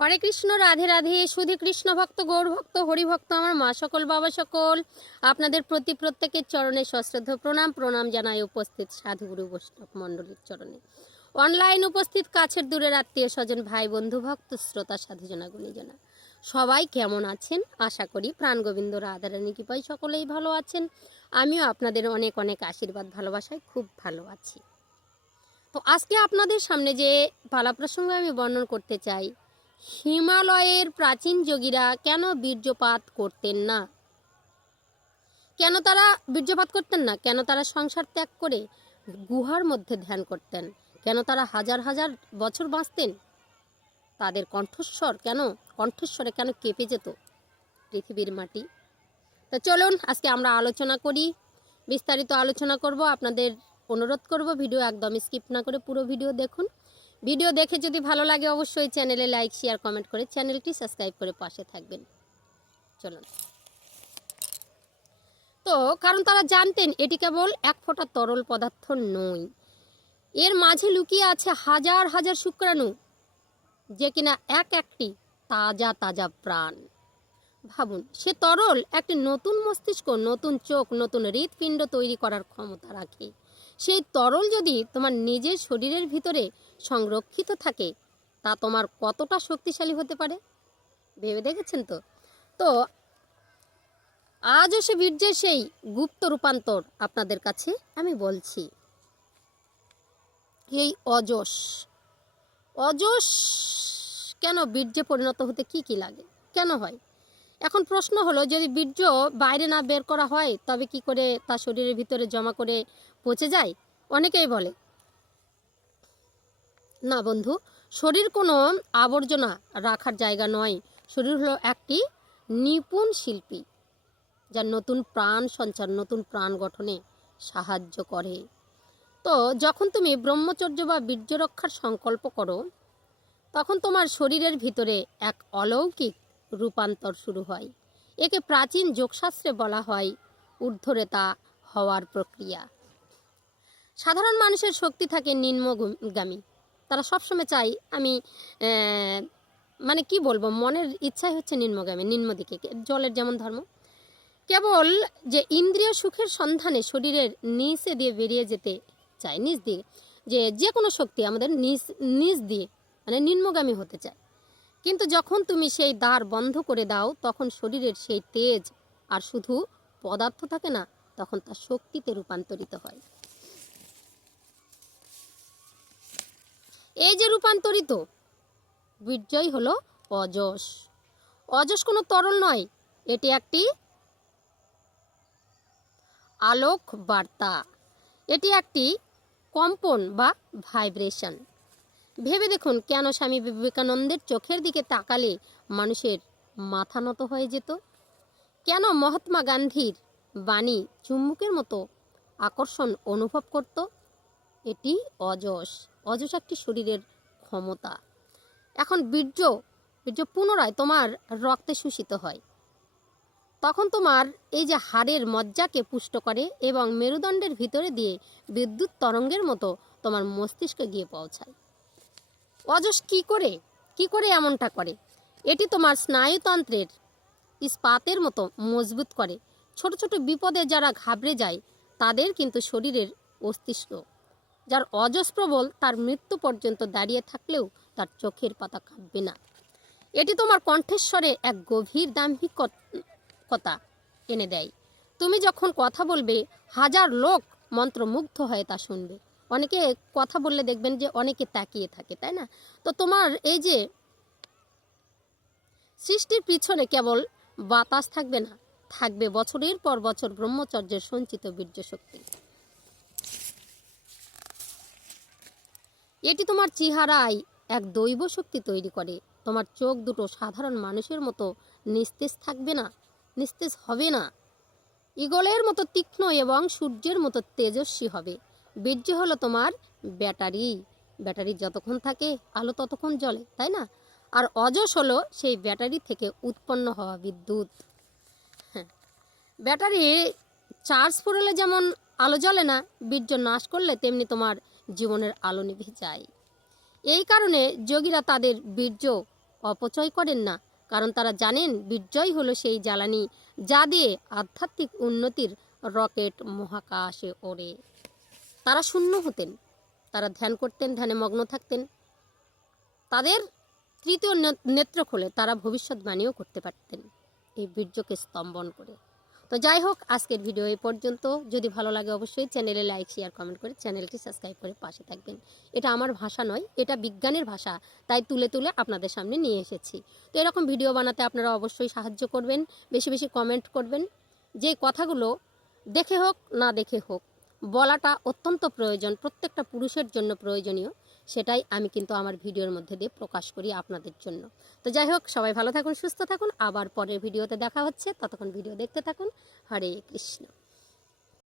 হরে কৃষ্ণ, রাধে রাধে শুধু কৃষ্ণ ভক্ত, গৌর ভক্ত, হরিভক্ত আমার মা সকল, বাবা সকল। আপনাদের প্রতি প্রত্যেকের চরণে সশ্রদ্ধ প্রণাম। প্রণাম জানায় উপস্থিত সাধুগুরু বৈষ্ণব মণ্ডলীর চরণে। অনলাইন উপস্থিত কাছের দূরের আত্মীয় স্বজন, ভাই বন্ধু, ভক্ত, শ্রোতা, সাধুজনা, গুণীজনা। সবাই কেমন আছেন? আশা করি প্রাণ গোবিন্দ রাধারানী কৃপাই সকলেই ভালো আছেন। আমিও আপনাদের অনেক অনেক আশীর্বাদ, ভালোবাসায় খুব ভালো আছি। তো আজকে আপনাদের সামনে যে পালা প্রসঙ্গ আমি বর্ণন করতে চাই হিমালয়ের প্রাচীন যোগীরা কেন বীর্যপাত করতেন না? কেন তারা বীর্যপাত করতেন না? কেন তারা সংসার ত্যাগ করে গুহার মধ্যে ধ্যান করতেন? কেন তারা হাজার হাজার বছর বাঁচতেন? তাদের কণ্ঠস্বর কেন, কণ্ঠস্বরে কেন কেঁপে যেত পৃথিবীর মাটি? তো চলুন, আজকে আমরা আলোচনা করি, বিস্তারিত আলোচনা করব, আপনাদের অনুরোধ করব, ভিডিও একদম স্কিপ না করে পুরো ভিডিও দেখুন। ভিডিও দেখে যদি ভালো লাগে অবশ্যই চ্যানেলে লাইক, শেয়ার, কমেন্ট করে চ্যানেলটি সাবস্ক্রাইব করে পাশে থাকবেন। চলুন। তো কারণ তারা জানতেন, এটি কেবল এক ফোঁটা তরল পদার্থ নয়। এর মাঝে লুকিয়ে আছে হাজার হাজার শুক্রাণু, যে কিনা এক একটি তাজা তাজা প্রাণ। ভাবুন, সে তরল একটি নতুন মস্তিষ্ক, নতুন চোখ, নতুন হৃৎপিণ্ড তৈরি করার ক্ষমতা রাখে। সেই তরল যদি তোমার নিজের শরীরের ভিতরে সংরক্ষিত থাকে, তা তোমার কতটা শক্তিশালী হতে পারে? ভেবে দেখেছেন তো? তো, আজও সে বীর্যের সেই গুপ্ত রূপান্তর আপনাদের কাছে আমি বলছি। এই অজস অজস কেন বীর্যে পরিণত হতে কি কি লাগে? কেন হয়? এখন প্রশ্ন হলো, যদি বীর্য বাইরে না বের করা হয়, তবে কি করে তা শরীরের ভিতরে জমা করে পচে যায়? অনেকেই বলে, না বন্ধু, শরীর কোনো আবর্জনা রাখার জায়গা নয়। শরীর হলো একটি নিপুণ শিল্পী, যা নতুন প্রাণ সঞ্চার, নতুন প্রাণ গঠনে সাহায্য করে। তো যখন তুমি ব্রহ্মচর্য বা বীর্য রক্ষার সংকল্প করো, তখন তোমার শরীরের ভিতরে এক অলৌকিক রূপান্তর শুরু হয়। একে প্রাচীন যোগশাস্ত্রে বলা হয় ঊর্ধ্বরেতা হওয়ার প্রক্রিয়া। সাধারণ মানুষের শক্তি থাকে নিম্নগামী। তারা সবসময় চাই আমি মানে কি বলব, মনের ইচ্ছাই হচ্ছে নিম্নগামী, নিম্ন দিকে জলের যেমন ধর্ম। কেবল যে ইন্দ্রিয় সুখের সন্ধানে শরীরের নিচে দিয়ে বেরিয়ে যেতে চায়, নিচ দিয়ে, যে যে কোনো শক্তি আমাদের নিচ নিচ দিয়ে মানে নিম্নগামী হতে চায়। কিন্তু যখন তুমি সেই দ্বার বন্ধ করে দাও, তখন শরীরের সেই তেজ আর শুধু পদার্থ থাকে না, তখন তা শক্তিতে রূপান্তরিত হয়। এই যে রূপান্তরিত বীর্যই হলো অজস অজস কোনো তরল নয়, এটি একটি আলোক বার্তা এটি একটি কম্পন বা ভাইব্রেশন। ভেবে দেখুন কেন স্বামী বিবেকানন্দের চোখের দিকে তাকালে মানুষের মাথা নত হয়ে যেত? কেন মহাত্মা গান্ধীর বাণী চুম্বকের মতো আকর্ষণ অনুভব করত? এটি অজস অজস একটি শরীরের ক্ষমতা। এখন বীর্য বীর্য পুনরায় তোমার রক্তে শোষিত হয়। তখন তোমার এই যে হাড়ের মজ্জাকে পুষ্ট করে এবং মেরুদণ্ডের ভিতরে দিয়ে বিদ্যুৎ তরঙ্গের মতো তোমার মস্তিষ্কে গিয়ে পৌঁছায়। অজস কি করে? কি করে এমনটা করে? এটি তোমার স্নায়ুতন্ত্রের ইস্পাতের মতো মজবুত করে। ছোট ছোট বিপদে যারা ঘাবড়ে যায়, তাদের কিন্তু শরীরের অস্তিত্ব যার অজস প্রবল, তার মৃত্যু পর্যন্ত দাঁড়িয়ে থাকলেও তার চোখের পাতা কাঁপবে না। এটি তোমার কণ্ঠেশ্বরে এক গভীর দাম্ভিকতা এনে দেয়। তুমি যখন কথা বলবে, হাজার লোক মন্ত্রমুগ্ধ হয়ে তা শুনবে। অনেকে কথা বললে দেখবেন যে অনেকে তাকিয়ে থাকে, তাই না? তো তোমার এই যে সৃষ্টির পিছনে কেবল বাতাস থাকবে না, থাকবে বছরের পর বছর ব্রহ্মচর্যের সঞ্চিত বীর্য শক্তি এটি তোমার চেহারায় এক দৈব শক্তি তৈরি করে। তোমার চোখ দুটো সাধারণ মানুষের মতো নিস্তেজ থাকবে না, নিস্তেজ হবে না। ইগলের মতো তীক্ষ্ণ এবং সূর্যের মতো তেজস্বী হবে। বীর্য হলো তোমার ব্যাটারি। ব্যাটারি যতক্ষণ থাকে, আলো ততক্ষণ জ্বলে, তাই না? আর অজস হলো সেই ব্যাটারি থেকে উৎপন্ন হওয়া বিদ্যুৎ। হ্যাঁ। ব্যাটারি চার্জ ফুরলে যেমন আলো জ্বলে না, বীর্য নাশ করলে তেমনি তোমার জীবনের আলো নিভে যায়। এই কারণে যোগীরা তাদের বীর্য অপচয় করেন না, কারণ তারা জানেন বীর্যই হলো সেই জ্বালানি যা দিয়ে আধ্যাত্মিক উন্নতির রকেট মহাকাশে ওড়ে। তারা শূন্য হতেন। তারা ধ্যান করতেন, ধ্যানে মগ্ন থাকতেন। তাদের তৃতীয় নেত্র খুলে তারা ভবিষ্যৎবাণীও করতে পারতেন এই বীর্যকে স্তম্ভন করে। তো যাই হোক, আজকের ভিডিও এই পর্যন্ত। যদি ভালো লাগে অবশ্যই চ্যানেলে লাইক, শেয়ার, কমেন্ট করে চ্যানেলটি সাবস্ক্রাইব করে পাশে থাকবেন। এটা আমার ভাষা নয়, এটা বিজ্ঞানের ভাষা, তাই তুলে তুলে আপনাদের সামনে নিয়ে এসেছি। তো এরকম ভিডিও বানাতে আপনারা অবশ্যই সাহায্য করবেন, বেশি বেশি কমেন্ট করবেন। যে কথাগুলো দেখে হোক, না দেখে হোক বলাটা অত্যন্ত প্রয়োজন, প্রত্যেকটা পুরুষের জন্য প্রয়োজনীয়, সেটাই আমি কিন্তু আমার ভিডিওর মধ্যে দিয়ে প্রকাশ করি আপনাদের জন্য। তো যাই হোক, সবাই ভালো থাকুন, সুস্থ থাকুন, আবার পরের ভিডিওতে দেখা হচ্ছে, ততক্ষণ ভিডিও দেখতে থাকুন। হরে কৃষ্ণ।